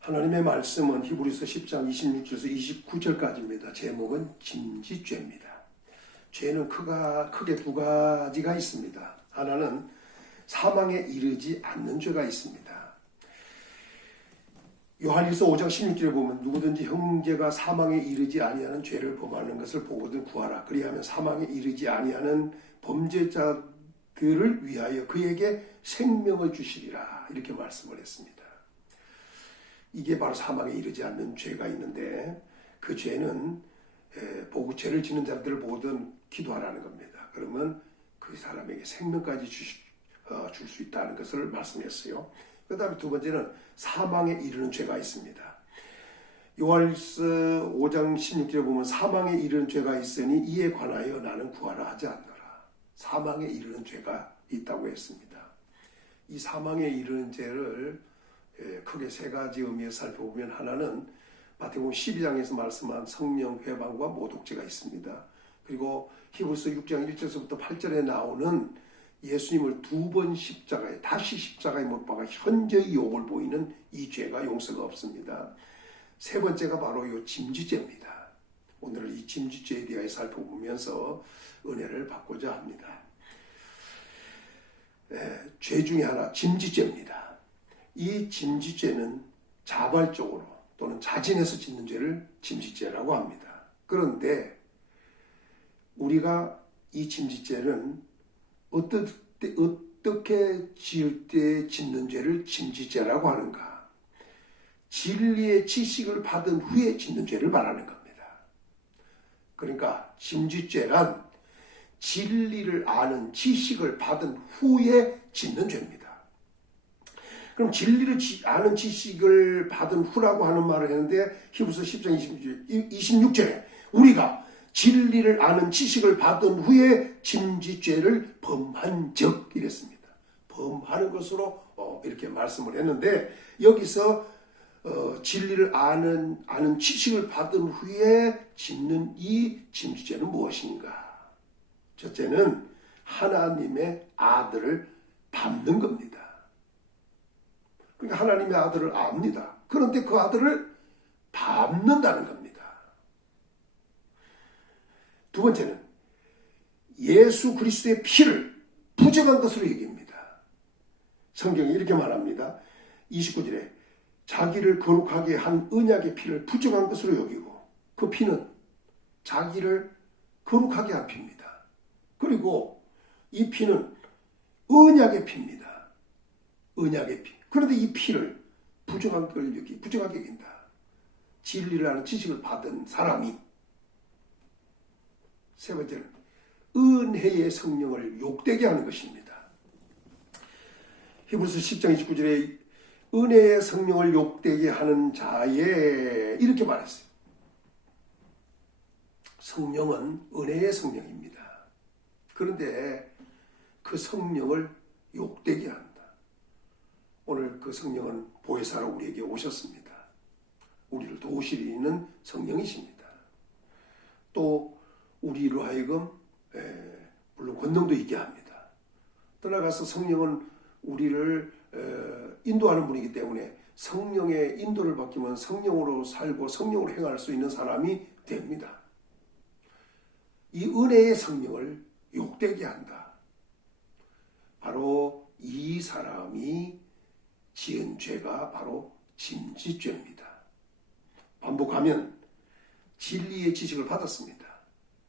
하나님의 말씀은 히브리서 10장 26절에서 29절까지입니다. 제목은 짐짓죄입니다. 죄는 크게 두 가지가 있습니다. 하나는 사망에 이르지 않는 죄가 있습니다. 요한일서 5장 16절에 보면 누구든지 형제가 사망에 이르지 아니하는 죄를 범하는 것을 보거든 구하라. 그리하면 사망에 이르지 아니하는 범죄자들을 위하여 그에게 생명을 주시리라. 이렇게 말씀을 했습니다. 이게 바로 사망에 이르지 않는 죄가 있는데 그 죄는 죄를 지는 자들을 보거든 기도하라는 겁니다. 그러면 그 사람에게 생명까지 줄 수 있다는 것을 말씀했어요. 그 다음에 두 번째는 사망에 이르는 죄가 있습니다. 요한일서 5장 16절에 보면 사망에 이르는 죄가 있으니 이에 관하여 나는 구하라 하지 않노라. 사망에 이르는 죄가 있다고 했습니다. 이 사망에 이르는 죄를 크게 세 가지 의미에서 살펴보면 하나는 마태복음 12장에서 말씀한 성령 회방과 모독죄가 있습니다. 그리고 히브리서 6장 1절에서부터 8절에 나오는 예수님을 두 번 다시 십자가에 못 박아 현저히 욕을 보이는 이 죄가 용서가 없습니다. 세 번째가 바로 이 짐짓죄입니다. 오늘은 이 짐짓죄에 대해 살펴보면서 은혜를 받고자 합니다. 죄 중에 하나 짐짓죄입니다. 이 짐짓죄는 자발적으로 또는 자진해서 짓는 죄를 짐짓죄라고 합니다. 그런데 우리가 이 짐짓죄는 어떻게 지을 때 짓는 죄를 짐짓죄라고 하는가? 진리의 지식을 받은 후에 짓는 죄를 말하는 겁니다. 그러니까 짐짓죄란 진리를 아는 지식을 받은 후에 짓는 죄입니다. 그럼 진리를 아는 지식을 받은 후라고 하는 말을 했는데 히브리서 10장 26절에 우리가 진리를 아는 지식을 받은 후에 짐짓죄를 범한 적 이랬습니다. 범하는 것으로 이렇게 말씀을 했는데 여기서 진리를 아는 지식을 받은 후에 짓는 이 짐짓죄는 무엇인가? 첫째는 하나님의 아들을 밟는 겁니다. 그러니까 하나님의 아들을 압니다. 그런데 그 아들을 밟는다는 겁니다. 두 번째는 예수 그리스도의 피를 부정한 것으로 여깁니다. 성경이 이렇게 말합니다. 29절에 자기를 거룩하게 한 언약의 피를 부정한 것으로 여기고 그 피는 자기를 거룩하게 한 피입니다. 그리고 이 피는 언약의 피입니다. 언약의 피. 그런데 이 피를 부정하게 여긴다. 진리를 아는 지식을 받은 사람이. 세 번째는 은혜의 성령을 욕되게 하는 것입니다. 히브리서 10장 29절에 은혜의 성령을 욕되게 하는 자에 이렇게 말했어요. 성령은 은혜의 성령입니다. 그런데 그 성령을 욕되게 한다. 오늘 그 성령은 보혜사로 우리에게 오셨습니다. 우리를 도우시는 성령이십니다. 또 우리로 하여금 물론 권능도 있게 합니다. 떠나가서 성령은 우리를 인도하는 분이기 때문에 성령의 인도를 받기면 성령으로 살고 성령으로 행할 수 있는 사람이 됩니다. 이 은혜의 성령을 욕되게 한다. 바로 이 사람이 지은 죄가 바로 짐짓죄입니다. 반복하면 진리의 지식을 받았습니다.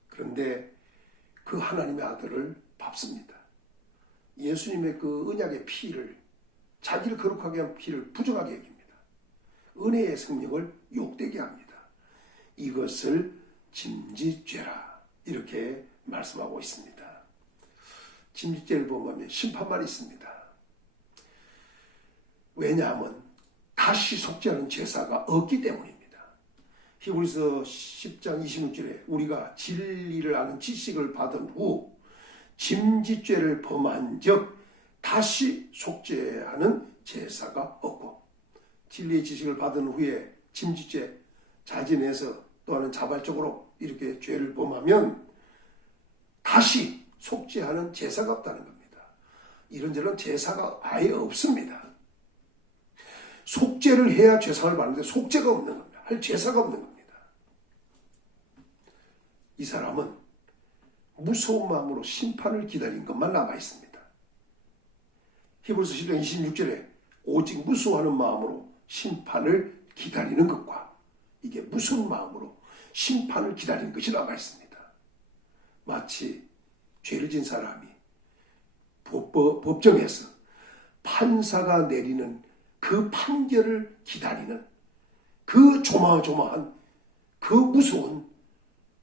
그런데 그 하나님의 아들을 밟습니다. 예수님의 그 언약의 피를 자기를 거룩하게 한 피를 부정하게 여깁니다. 은혜의 성령을 욕되게 합니다. 이것을 짐짓죄라 이렇게 말씀하고 있습니다. 짐짓죄를 범하면 심판만 있습니다. 왜냐하면 다시 속죄하는 제사가 없기 때문입니다. 히브리서 10장 26절에 우리가 진리를 아는 지식을 받은 후 짐짓죄를 범한 적 다시 속죄하는 제사가 없고 진리의 지식을 받은 후에 짐짓죄 자진해서 또한 자발적으로 이렇게 죄를 범하면 다시 속죄하는 제사가 없다는 겁니다. 이런저런 제사가 아예 없습니다. 속죄를 해야 죄상을 받는데 속죄가 없는 겁니다. 할 제사가 없는 겁니다. 이 사람은 무서운 마음으로 심판을 기다린 것만 남아 있습니다. 히브리서 10장 26절에 오직 무서워하는 마음으로 심판을 기다리는 것과 이게 무서운 마음으로 심판을 기다리는 것이 남아 있습니다. 마치 죄를 진 사람이 법정에서 판사가 내리는 그 판결을 기다리는 그 조마조마한 그 무서운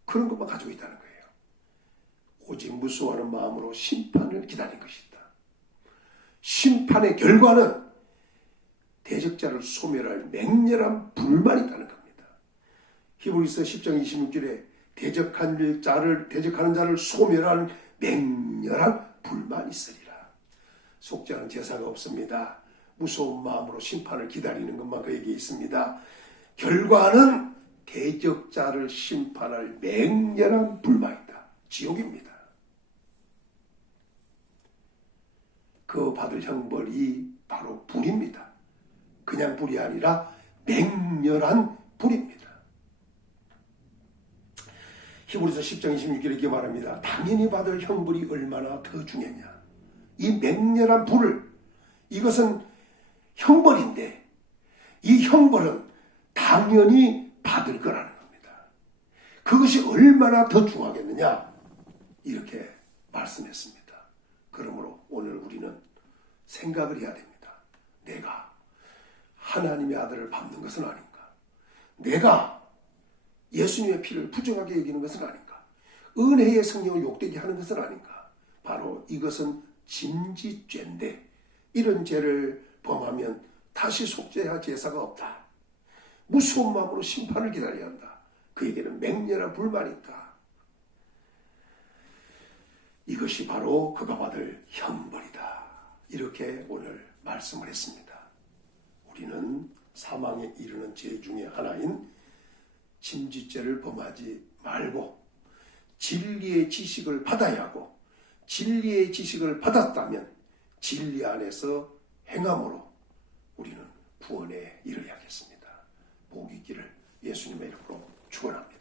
그런 것만 가지고 있다는 거예요. 오직 무서워하는 마음으로 심판을 기다린 것이다. 심판의 결과는 대적자를 소멸할 맹렬한 불만이 있다는 겁니다. 히브리서 10장 26절에 대적하는 자를 소멸할 맹렬한 불만이 있으리라. 속죄하는 제사가 없습니다. 무서운 마음으로 심판을 기다리는 것만 그에게 있습니다. 결과는 대적자를 심판할 맹렬한 불만이다. 지옥입니다. 그 받을 형벌이 바로 불입니다. 그냥 불이 아니라 맹렬한 불입니다. 히브리서 10장 26절에 이렇게 말합니다. 당연히 받을 형벌이 얼마나 더 중요하냐. 이 맹렬한 불을, 이것은 형벌인데 이 형벌은 당연히 받을 거라는 겁니다. 그것이 얼마나 더 중하겠느냐 이렇게 말씀했습니다. 그러므로 오늘 우리는 생각을 해야 됩니다. 내가 하나님의 아들을 밟는 것은 아닌가? 내가 예수님의 피를 부정하게 여기는 것은 아닌가? 은혜의 성령을 욕되게 하는 것은 아닌가? 바로 이것은 짐짓죄인데 이런 죄를 범하면 다시 속죄할 제사가 없다. 무서운 마음으로 심판을 기다려야 한다. 그에게는 맹렬한 불만이 있다. 이것이 바로 그가 받을 형벌이다. 이렇게 오늘 말씀을 했습니다. 우리는 사망에 이르는 죄 중에 하나인 짐짓죄를 범하지 말고 진리의 지식을 받아야 하고 진리의 지식을 받았다면 진리 안에서 행함으로 우리는 구원에 이르야겠습니다. 복이 있기를 예수님의 이름으로 축원합니다.